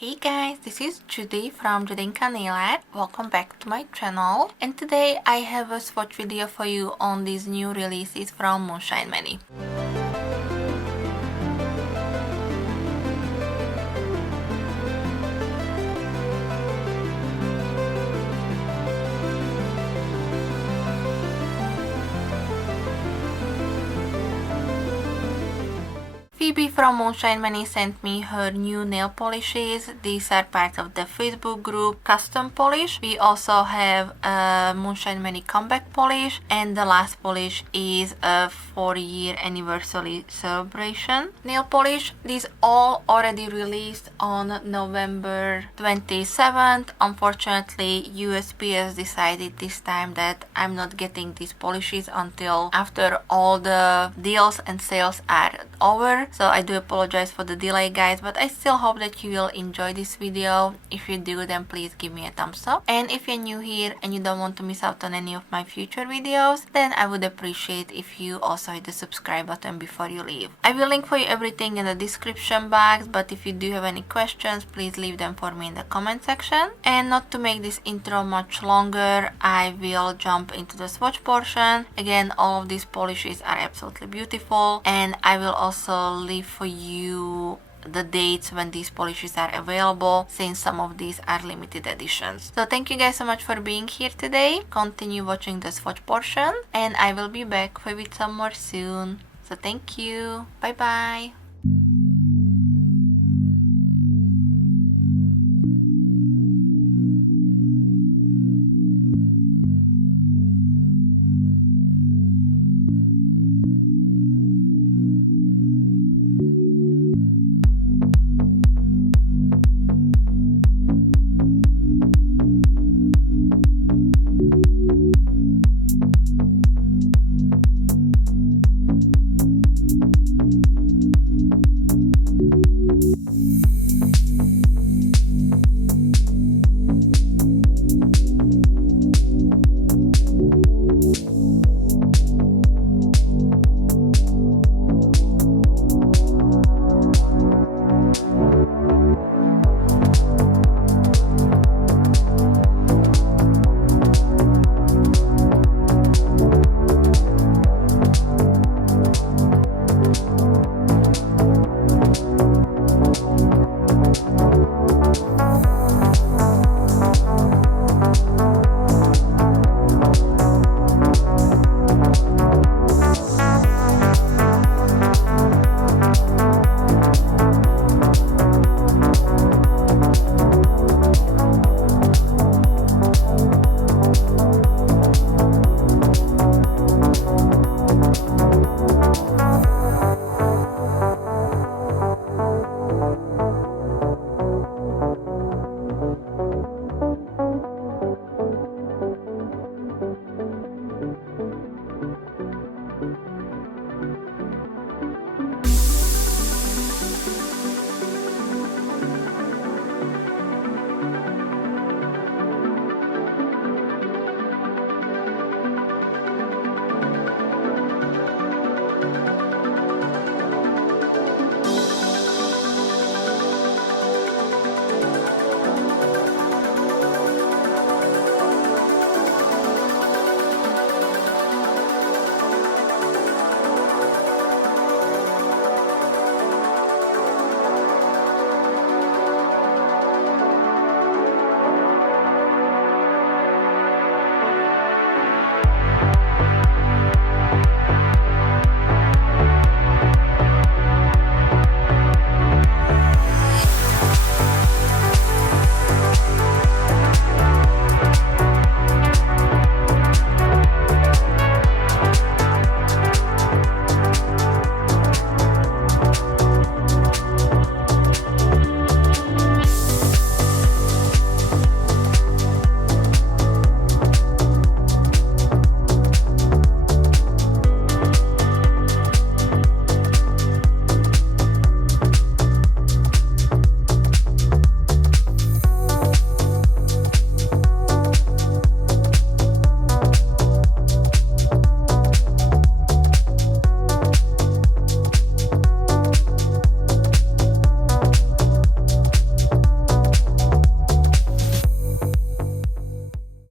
Hey guys, this is Judy from Judita Nail Art. Welcome back to my channel. And today I have a swatch video for you on these new releases from Moonshine Many. Phoebe from Moonshine Many sent me her new nail polishes. These are part of the Facebook group Custom Polish. We also have a Moonshine Many comeback polish, and the last polish is a 4-year anniversary celebration nail polish. These all already released on November 27th. Unfortunately, USPS decided this time that I'm not getting these polishes until after all the deals and sales are over. So I do apologize for the delay, guys, but I still hope that you will enjoy this video. If you do, then please give me a thumbs up. And if you're new here and you don't want to miss out on any of my future videos, then I would appreciate if you also hit the subscribe button before you leave. I will link for you everything in the description box, but if you do have any questions, please leave them for me in the comment section. And not to make this intro much longer, I will jump into the swatch portion. Again, all of these polishes are absolutely beautiful, and I will also leave for you the dates when these polishes are available, since some of these are limited editions. So thank you guys so much for being here today. Continue watching the swatch portion, and I will be back with some more soon. So thank you. Bye bye.